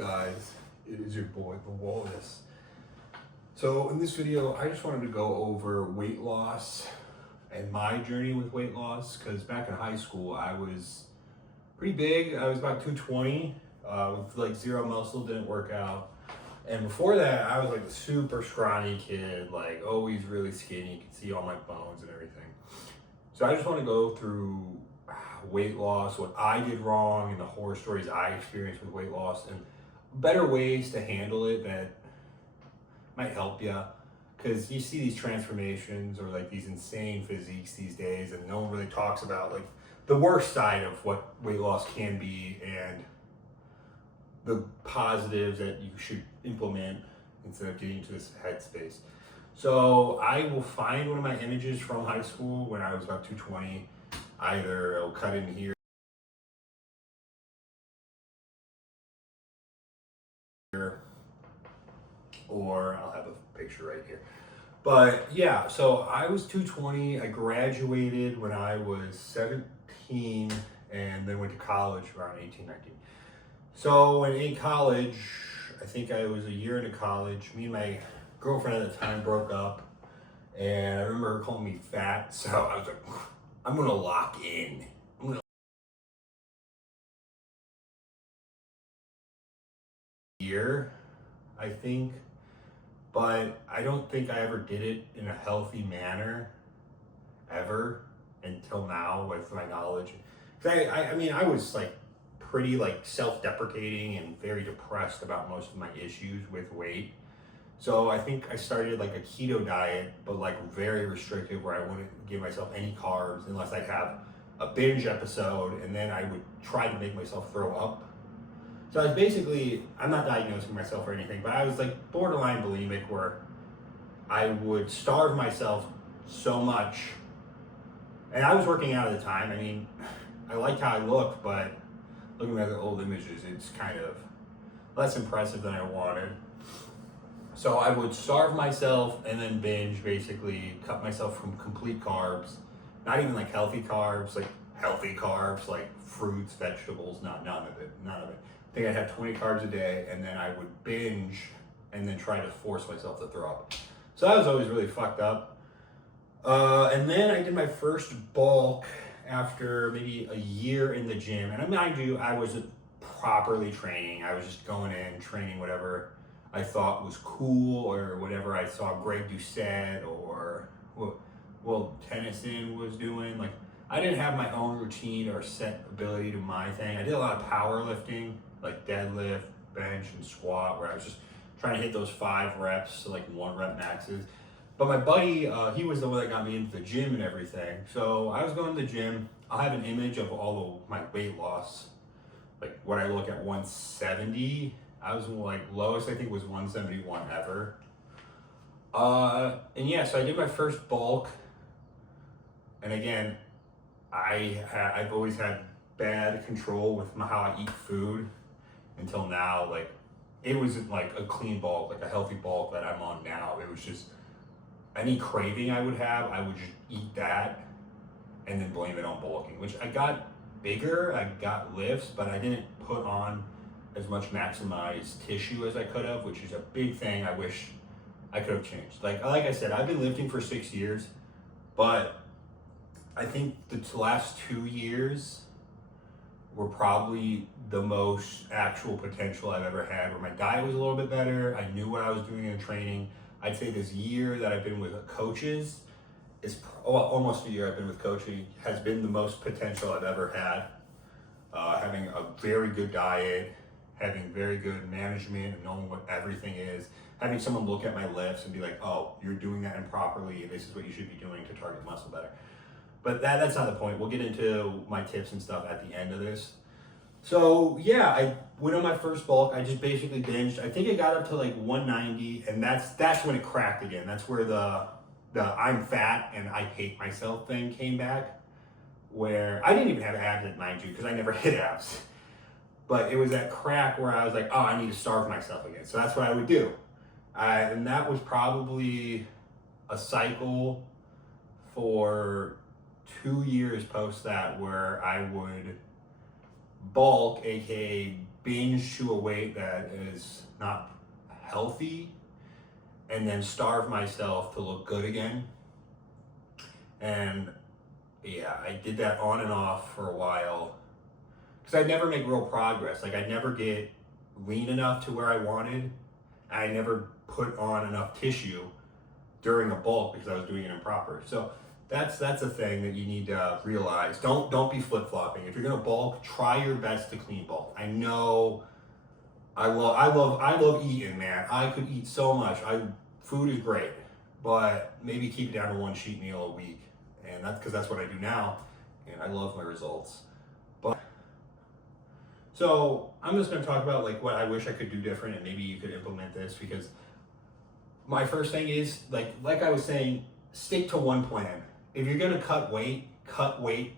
Guys? It is your boy, the Walrus. So in this video, I just wanted to go over weight loss and my journey with weight loss, because back in high school, I was pretty big. I was about 220 with like zero muscle, didn't work out. And before that, I was like a super scrawny kid, like always really skinny. You can see all my bones and everything. So I just want to go through weight loss, what I did wrong, and the horror stories I experienced with weight loss, and better ways to handle it that might help you. Because you see these transformations or like these insane physiques these days, and no one really talks about like the worst side of what weight loss can be and the positives that you should implement instead of getting into this headspace. So I will find one of my images from high school when I was about 220. Either I'll cut in here or I'll have a picture right here. But yeah, so I was 220. I graduated when I was 17 and then went to college around 18, 19. So in college, I think I was a year into college. Me and my girlfriend at the time broke up, and I remember her calling me fat. So I was like, I'm gonna lock in. Year, I think, but I don't think I ever did it in a healthy manner ever until now, with my knowledge. Cause I mean, I was like pretty like self-deprecating and very depressed about most of my issues with weight. So I think I started like a keto diet, but like very restrictive, where I wouldn't give myself any carbs unless I'd have a binge episode, and then I would try to make myself throw up. So I was basically, I'm not diagnosing myself or anything, but I was like borderline bulimic, where I would starve myself so much. And I was working out at the time. I mean, I liked how I looked, but looking at the old images, it's kind of less impressive than I wanted. So I would starve myself and then binge, basically cut myself from complete carbs, not even like healthy carbs, like fruits, vegetables, none of it. I think I'd have 20 carbs a day, and then I would binge and then try to force myself to throw up. So that was always really fucked up. And then I did my first bulk after maybe a year in the gym. And mind you, I wasn't properly training. I was just going in, training whatever I thought was cool, or whatever I saw Greg Doucette or Will Tennyson was doing. Like, I didn't have my own routine or set ability to my thing. I did a lot of powerlifting, like deadlift, bench, and squat, where I was just trying to hit those 5 reps to like 1 rep maxes. But my buddy, he was the one that got me into the gym and everything. So I was going to the gym. I'll have an image of all of my weight loss, like when I look at 170. I was like, lowest I think was 171 ever. And yeah, so I did my first bulk. And again, I've always had bad control with how I eat food until now. Like, it wasn't like a clean bulk, like a healthy bulk that I'm on now. It was just any craving I would have, I would just eat that and then blame it on bulking, which I got bigger, I got lifts, but I didn't put on as much maximized tissue as I could have, which is a big thing I wish I could have changed. Like I said, I've been lifting for 6 years, but I think the last 2 years were probably the most actual potential I've ever had, where my diet was a little bit better. I knew what I was doing in training. I'd say this year that I've been with coaches almost a year I've been with coaching, has been the most potential I've ever had. Having a very good diet, having very good management, and knowing what everything is, having someone look at my lifts and be like, oh, you're doing that improperly, and this is what you should be doing to target muscle better. But that's not the point. We'll get into my tips and stuff at the end of this. So yeah, I went on my first bulk. I just basically binged. I think it got up to like 190, and that's when it cracked again. That's where the I'm fat and I hate myself thing came back, where I didn't even have abs at, mind you, because I never hit abs. But it was that crack where I was like, oh, I need to starve myself again. So that's what I would do. And that was probably a cycle for 2 years post that, where I would bulk, aka binge to a weight that is not healthy and then starve myself to look good again. And yeah, I did that on and off for a while because I'd never make real progress. Like I'd never get lean enough to where I wanted. I never put on enough tissue during a bulk because I was doing it improper. So that's a thing that you need to realize. Don't be flip-flopping. If you're gonna bulk, try your best to clean bulk. I know I love eating, man. I could eat so much. Food is great, but maybe keep it down to one cheat meal a week. And that's because that's what I do now, and I love my results. But so I'm just gonna talk about like what I wish I could do different, and maybe you could implement this, because my first thing is like I was saying, stick to one plan. If you're gonna cut weight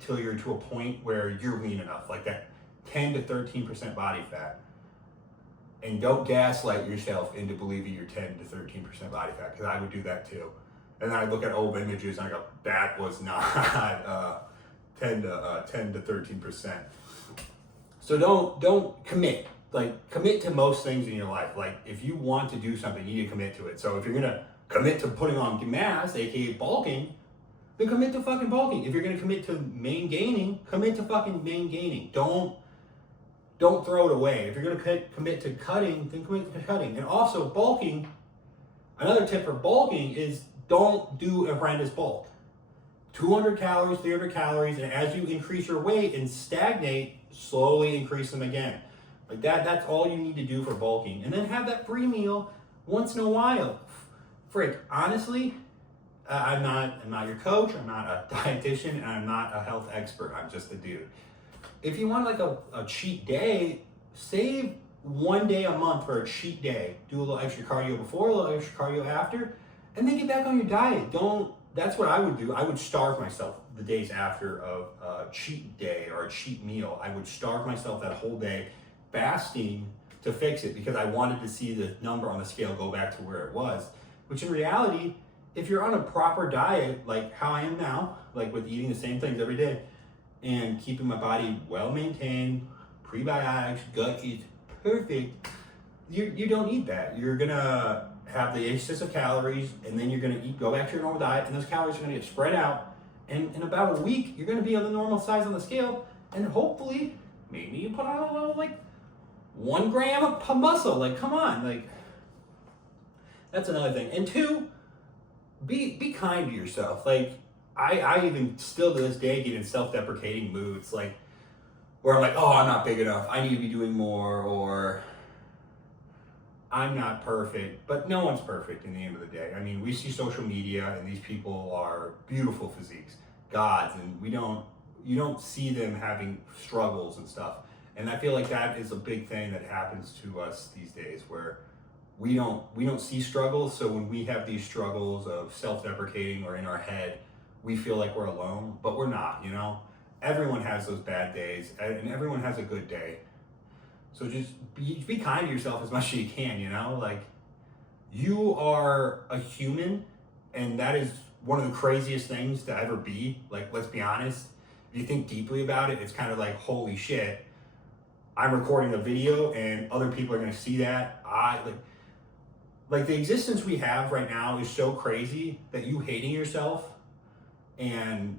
till you're to a point where you're lean enough, like that 10 to 13% body fat. And don't gaslight yourself into believing you're 10 to 13% body fat, because I would do that too. And then I look at old images and I go, that was not 10 to 13%. So don't commit. Like commit to most things in your life. Like if you want to do something, you need to commit to it. So if you're gonna commit to putting on mass, aka bulking, then commit to fucking bulking. If you're gonna commit to main gaining, commit to fucking main gaining. Don't throw it away. If you're gonna commit to cutting, then commit to cutting. And also bulking, another tip for bulking is don't do a horrendous bulk. 200 calories, 300 calories, and as you increase your weight and stagnate, slowly increase them again. Like that's all you need to do for bulking. And then have that free meal once in a while. Frick, honestly, I'm not your coach, I'm not a dietitian, and I'm not a health expert. I'm just a dude. If you want like a cheat day, save one day a month for a cheat day. Do a little extra cardio before, a little extra cardio after, and then get back on your diet. That's what I would do. I would starve myself the days after of a cheat day or a cheat meal. I would starve myself that whole day, fasting to fix it, because I wanted to see the number on the scale go back to where it was. Which in reality, if you're on a proper diet, like how I am now, like with eating the same things every day, and keeping my body well maintained, prebiotics, gut is perfect, you don't need that. You're gonna have the excess of calories, and then you're gonna go back to your normal diet, and those calories are gonna get spread out, and in about a week, you're gonna be on the normal size on the scale, and hopefully, maybe you put on a little, like, 1 gram of muscle. Like, come on, like, that's another thing. And 2, be kind to yourself. Like, I even still to this day get in self-deprecating moods, like where I'm like, oh, I'm not big enough, I need to be doing more, or I'm not perfect. But no one's perfect in the end of the day. I mean, we see social media and these people are beautiful physiques, gods, and you don't see them having struggles and stuff. And I feel like that is a big thing that happens to us these days, where we don't see struggles. So when we have these struggles of self-deprecating or in our head, we feel like we're alone, but we're not, you know? Everyone has those bad days, and everyone has a good day. So just be kind to yourself as much as you can, you know? Like, you are a human, and that is one of the craziest things to ever be. Like, let's be honest. If you think deeply about it, it's kind of like, holy shit, I'm recording a video, and other people are gonna see that. Like the existence we have right now is so crazy that you hating yourself and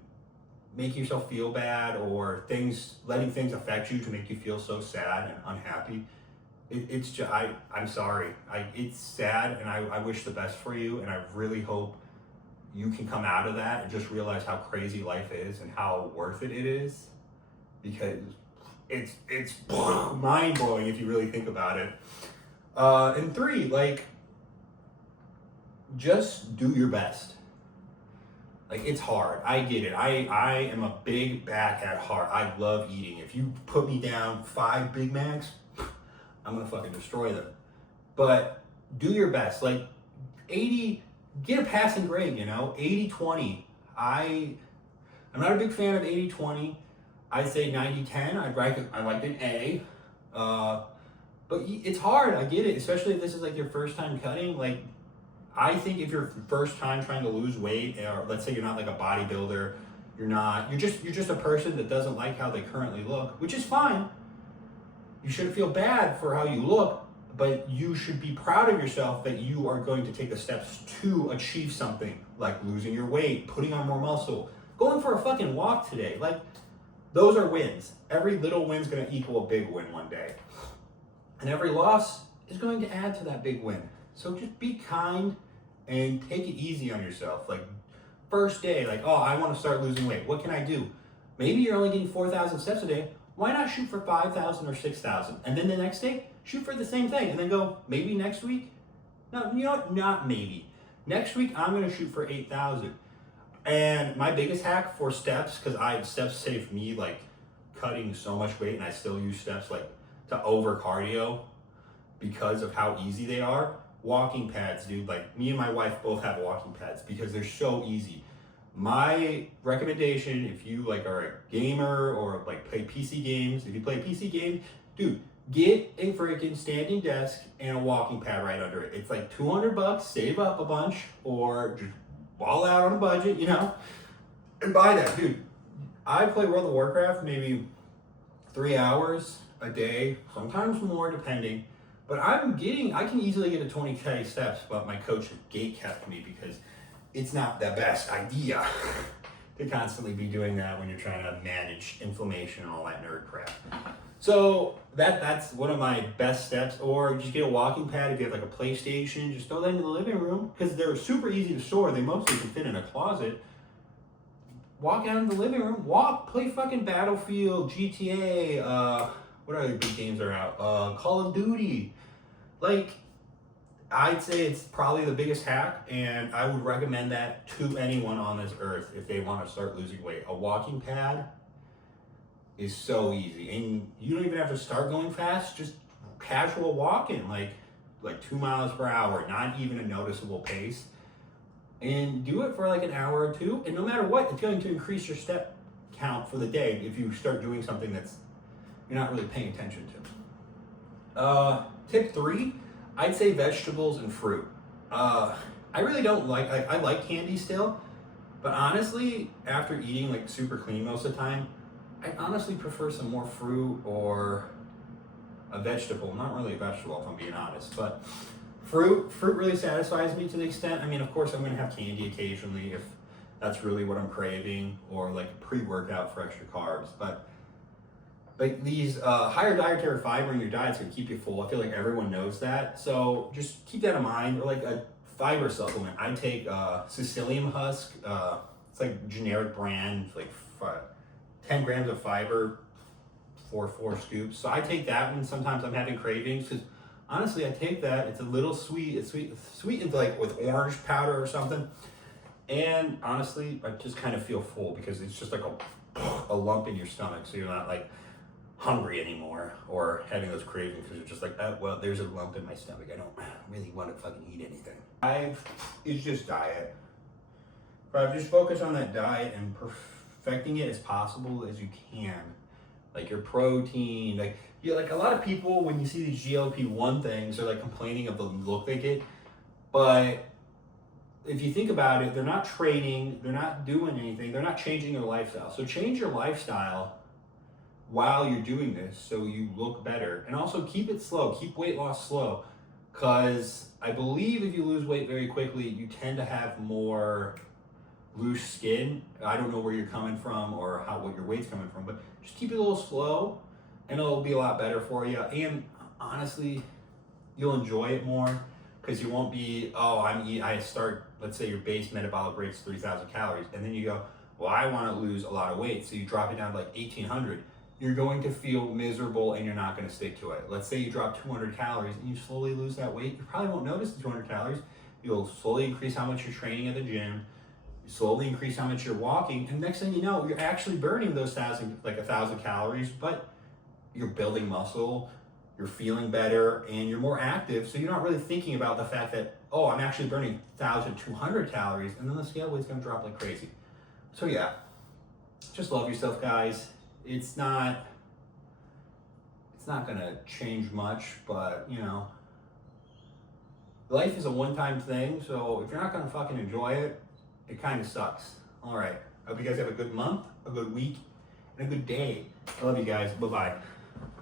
making yourself feel bad, or letting things affect you to make you feel so sad and unhappy. It's just, I'm sorry. It's sad, and I wish the best for you, and I really hope you can come out of that and just realize how crazy life is and how worth it is, because it's mind blowing if you really think about it. And 3, like, just do your best. Like, it's hard. I get it. I am a big back at heart. I love eating. If you put me down 5 Big Macs, I'm gonna fucking destroy them. But do your best. Like, get a passing grade, you know? 80-20. I'm not a big fan of 80-20. I'd say 90-10. I like an A. But it's hard. I get it. Especially if this is like your first time cutting. Like, I think if you're first time trying to lose weight, or let's say you're not like a bodybuilder, you're just a person that doesn't like how they currently look, which is fine. you shouldn't feel bad for how you look, but you should be proud of yourself that you are going to take the steps to achieve something, like losing your weight, putting on more muscle, going for a fucking walk today. Like, those are wins. Every little win's gonna equal a big win one day. And every loss is going to add to that big win. So just be kind and take it easy on yourself. Like, first day, like, oh, I wanna start losing weight. What can I do? Maybe you're only getting 4,000 steps a day. Why not shoot for 5,000 or 6,000? And then the next day, shoot for the same thing. And then go, maybe next week? No, you know what? Not maybe. Next week, I'm gonna shoot for 8,000. And my biggest hack for steps, because steps save me like cutting so much weight, and I still use steps like to over cardio because of how easy they are. Walking pads, dude. Like, me and my wife both have walking pads because they're so easy. My recommendation, if you like are a gamer or like play PC games, if you play PC games, dude, get a freaking standing desk and a walking pad right under it. It's like $200, save up a bunch, or just ball out on a budget, you know, and buy that, dude. I play World of Warcraft maybe 3 hours a day, sometimes more depending, but I can easily get to 20K steps, but my coach gate kept me because it's not the best idea to constantly be doing that when you're trying to manage inflammation and all that nerd crap. So that's one of my best steps. Or just get a walking pad if you have like a PlayStation, just throw that in the living room because they're super easy to store. They mostly can fit in a closet. Walk out in the living room, play fucking Battlefield, GTA, what other big games are out? Call of Duty. Like, I'd say it's probably the biggest hack, and I would recommend that to anyone on this earth if they want to start losing weight. A walking pad is so easy, and you don't even have to start going fast. Just casual walking, like 2 miles per hour, not even a noticeable pace, and do it for like an hour or two. And no matter what, it's going to increase your step count for the day if you start doing something that's you're not really paying attention to. Tip 3, I'd say vegetables and fruit. I really don't I like candy still, but honestly, after eating like super clean most of the time, I honestly prefer some more fruit or a vegetable. Not really a vegetable if I'm being honest, but fruit really satisfies me to the extent. I mean, of course, I'm gonna have candy occasionally if that's really what I'm craving, or like pre-workout for extra carbs. But like these higher dietary fiber in your diet's gonna keep you full. I feel like everyone knows that. So just keep that in mind. Or like a fiber supplement. I take Sicilian husk. It's like generic brand, like 10 grams of fiber for 4 scoops. So I take that when sometimes I'm having cravings, because honestly, I take that. It's a little sweet. It's sweetened like with orange powder or something. And honestly, I just kind of feel full because it's just like a lump in your stomach. So you're not like hungry anymore or having those cravings because you're just like, oh, well, there's a lump in my stomach. I don't really want to fucking eat anything. It's just diet. But just focus on that diet and perfecting it as possible as you can. Like your protein, like a lot of people, when you see these GLP-1 things, they're like complaining of the look they get. But if you think about it, they're not training, they're not doing anything, they're not changing their lifestyle. So change your lifestyle while you're doing this so you look better. And also keep it slow, keep weight loss slow. Because I believe if you lose weight very quickly, you tend to have more loose skin. I don't know where you're coming from or what your weight's coming from, but just keep it a little slow and it'll be a lot better for you. And honestly, you'll enjoy it more because you won't be, let's say your base metabolic rate's 3,000 calories, and then you go, well, I want to lose a lot of weight. So you drop it down to like 1,800. You're going to feel miserable and you're not going to stick to it. Let's say you drop 200 calories and you slowly lose that weight. You probably won't notice the 200 calories. You'll slowly increase how much you're training at the gym. You slowly increase how much you're walking. And next thing you know, you're actually burning those 1,000 calories, but you're building muscle, you're feeling better, and you're more active. So you're not really thinking about the fact that, oh, I'm actually burning 1,200 calories, and then the scale weight's going to drop like crazy. So yeah, just love yourself, guys. It's not gonna change much, but you know, life is a one-time thing, so if you're not gonna fucking enjoy it, it kind of sucks. All right, I hope you guys have a good month, a good week, and a good day. I love you guys. Bye-bye.